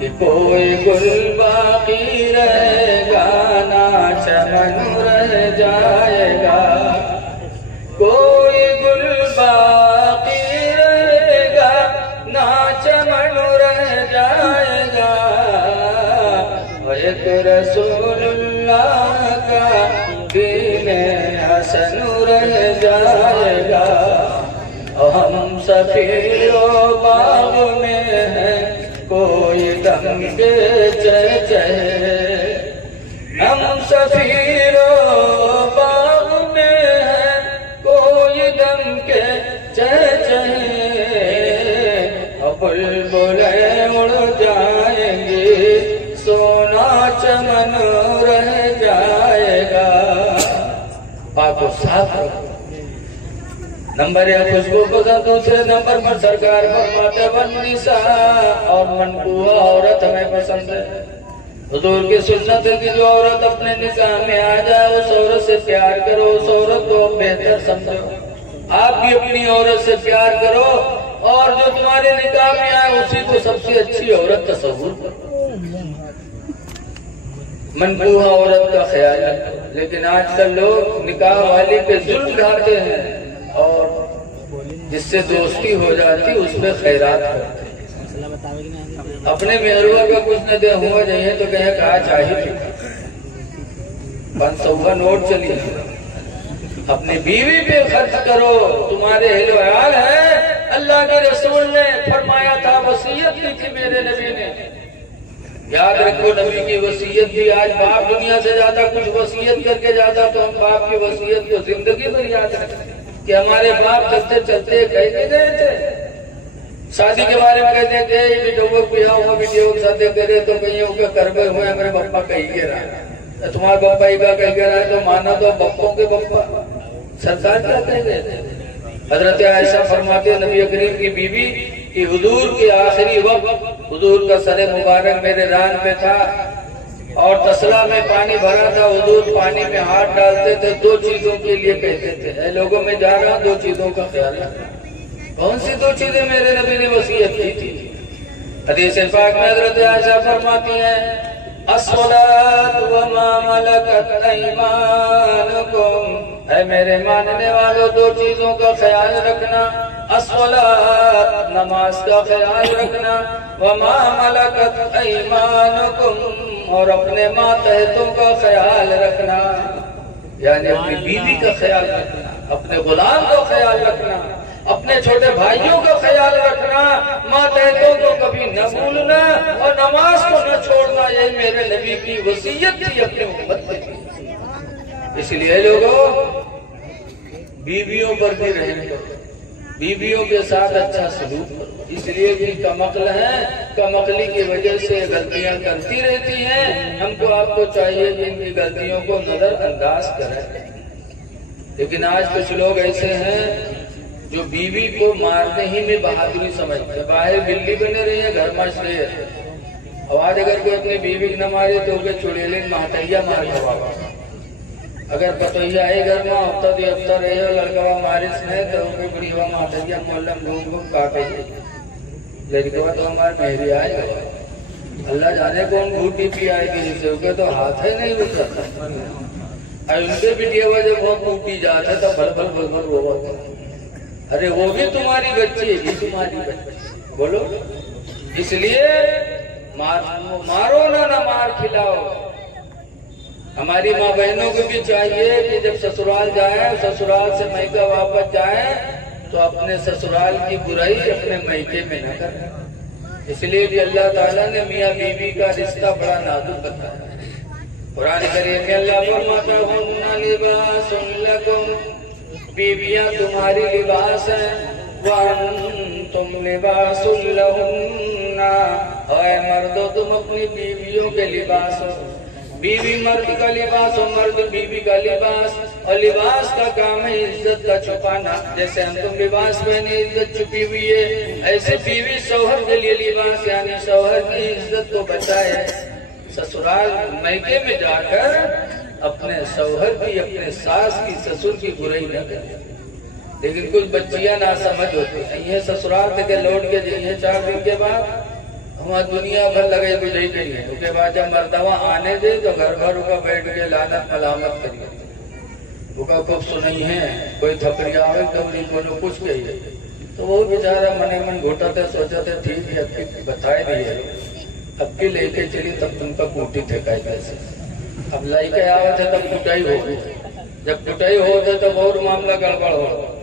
कि कोई गुल बाकी रहेगा ना चमन रह जाएगा, कोई गुल बाकी रहेगा ना चमन रह जाएगा, और एक रसूलुल्लाह का दीने हसन रह जाएगा। और हम सफीरो बाग में है कोई दम के चहे, हम सफीरो बाग में है कोई दम के चहे, बुलबुलें उड़ जाएंगी सोना चमन रह जाएगा। पाको साथ रखो। नंबर एक खुशबू पसंद, दूसरे नंबर पर सरकार फरमाते वन्निसा, और मनकुआ औरत हमें पसंद है। हुजूर की सुन्नत है कि जो औरत अपने निकाह में आ जाए उस औरत से प्यार करो, उस औरत को बेहतर समझो। आप भी अपनी औरत से प्यार करो और जो तुम्हारे निकाह में आए उसी को सबसे अच्छी औरत तस्वुर करो। मनकुआ औरत का ख्याल रखो। लेकिन आजकल लोग निकाह वाली पे जुल्म ढाते हैं और जिससे दोस्ती हो जाती उस पर खैरात करते। अपने मेहरुआ का कुछ न दे हुआ चाहिए तो कहे कहा चाहिए 500 नोट चली। अपनी बीवी पे खर्च करो, तुम्हारे हिलवाल है। अल्लाह के रसूल ने फरमाया था, वसीयत की थी मेरे नबी ने, याद रखो नबी की वसीयत भी। आज बाप दुनिया से ज्यादा कुछ वसीयत करके जाता तो हम बाप की वसीयत को जिंदगी भर याद रखें कि हमारे बाप चलते चलते कह के गए थे। शादी के बारे में कहते थे बेटो पिया हुआ बेटियों के शादी करे तो कहीं के करबे हुए मेरे पप्पा कही के रहा, तुम्हारे पप्पा ही का कह के रहा है तो माना तो बप्पों के पप्पा। सरकार क्या कह गए थे? हजरत आयशा फरमाते नबी करीम की बीवी कि हुजूर के आखिरी वक्त हुजूर का सरे मुबारक मेरे रान पे था और तसला में पानी भरा था। हुजूर पानी में हाथ डालते थे, दो चीजों के लिए कहते थे, लोगों में जा रहा दो चीजों का ख्याल रखना। कौन सी दो चीजें मेरे नबी ने वसीयत की थी? हदीस पाक में हजरत आयशा फरमाती हैं, अस्सलात व मा मलकत ऐमानुकुम, है मेरे मानने वालों दो चीजों का ख्याल रखना। अस्सलात नमाज का ख्याल रखना, व मा मलकत ऐमानुकुम, और अपने मातहतों का ख्याल रखना, यानी अपनी बीवी का ख्याल रखना, अपने गुलाम का ख्याल रखना, अपने छोटे भाइयों का ख्याल रखना, मातहतों को कभी न भूलना और नमाज को न छोड़ना। यही मेरे नबी की वसीयत थी अपने उम्मत में। इसलिए लोगों बीवियों पर भी रहम करो, बीवियों के साथ अच्छा सलूक करो, इसलिए कि कमकल है, कमकली की वजह से गलतियां करती रहती हैं। हमको आपको चाहिए कि इनकी गलतियों को नजरअंदाज करें। लेकिन आज कुछ लोग ऐसे हैं जो बीवी को मारने ही में बहादुरी समझते, बाहर बिल्ली बने रही है घर में शेर। आवाज अगर कोई अपनी बीवी न मारे तो उनके चुड़ैले महटैया मार दवा। अगर पतोहिया आई घर में हफ्ता दो हफ्ता रहे लड़कवा मारिश है तो उनकी बड़ी हुआ महटैया मोहल्लम घूम काटे लड़कवा तो हमारे मेहरी आएगा। अल्लाह जाने कौन घूटी पी आएगी जिससे उनके तो हाथ है नहीं उठता। उनके बिटिया वजह बहुत घूटी जाते तो भल भल भल भल वो होता। अरे वो भी तुम्हारी बच्ची, भी तुम्हारी बच्ची, बोलो। इसलिए मारो ना मार खिलाओ। हमारी माँ बहनों को भी चाहिए कि जब ससुराल जाए, ससुराल से मैका वापस जाए तो अपने ससुराल की बुराई अपने मैके में न करें। इसलिए भी अल्लाह ताला ने मियाँ बीवी का रिश्ता बड़ा नाजुक बताया। कुरान करीम में अल्लाह फरमाता हुन्ना लिबासुन लकुम, बीवियां तुम्हारी लिबास है, वअंतुम लिबासुल लहुन्ना, ऐ मर्दो तुम अपनी बीवियों के लिबास हो। बीवी मर्द का लिबास और मर्द बीवी का लिबास, और लिबास का काम है इज्जत का छुपाना। जैसे हम तुम लिबास पहने इज्जत छुपी हुई है, ऐसे बीवी शौहर के लिए लिबास यानी शौहर की इज्जत को बचाए। ससुराल मैके में जाकर अपने शौहर की, अपने सास की, ससुर की बुराई न करे। लेकिन कुछ बच्चियां ना समझ होती, ये ससुराल के लौट के जाइए 4 दिन के बाद हमारा दुनिया भर लगे बुझाई कही है। उसके बाद जब मर्दवा आने दे तो घर भर का बैठ के लानत मलामत करिए, उका खूब सुनई है, कोई थपड़िया हो कबरी को कुछ कही, तो वो बेचारा मने मन घुटाते सोचते ठीक है अब बताए दिए, अब की लेके चली तब तुमका कूटी थे कैसे, अब लाइके आवे थे तब कुटाई हो, जब कुटाई होते तब और मामला गड़बड़ हो।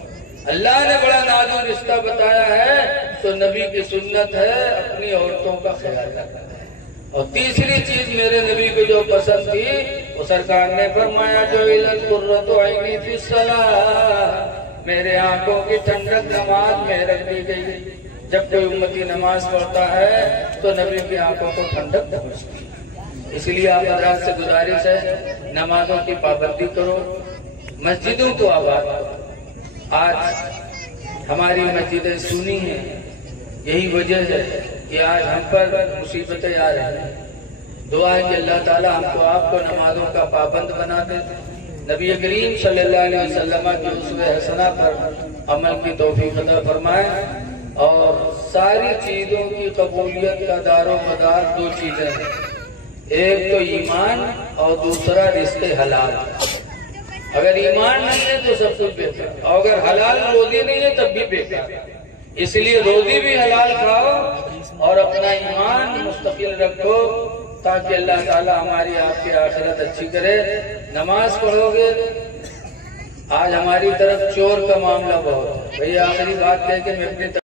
अल्लाह ने बड़ा नाजुक रिश्ता बताया है, तो नबी की सुन्नत है अपनी औरतों का ख्याल रखना है। और तीसरी चीज मेरे नबी को जो पसंद थी वो सरकार ने फरमाया जो इलत कुर्रतु ऐनी फी सलाह, मेरे आंखों की ठंडक नमाज में रख दी गई। जब कोई उम्मती नमाज पढ़ता है तो नबी की आंखों को ठंडक पहुंचती है। इसलिए आप हज़रात से गुजारिश है नमाजों की पाबंदी करो, मस्जिदों को आबाद करो। आज हमारी मस्जिदें सुनी हैं, यही वजह है कि आज हम पर मुसीबतें आ रही हैं। दुआ है कि अल्लाह ताला हमको आपको नमाजों का पाबंद बना दे, नबी करीम सल्लल्लाहु अलैहि वसल्लम की उसवे हसना पर अमल की तौफीक अता फरमाए। और सारी चीजों की कबूलियत का दारो मदार दो चीजें हैं, एक तो ईमान और दूसरा रिश्ते हलाल। अगर ईमान नहीं है तो सब कुछ बेकार, और अगर हलाल रोजी नहीं है तब भी बेकार। इसलिए रोजी भी हलाल खाओ और अपना ईमान मुस्तकिल रखो, ताकि अल्लाह ताला हमारी आपकी आखिरत अच्छी करे। नमाज पढ़ोगे, आज हमारी तरफ चोर का मामला बहुत है। भैया आखिरी बात कह के मैं अपनी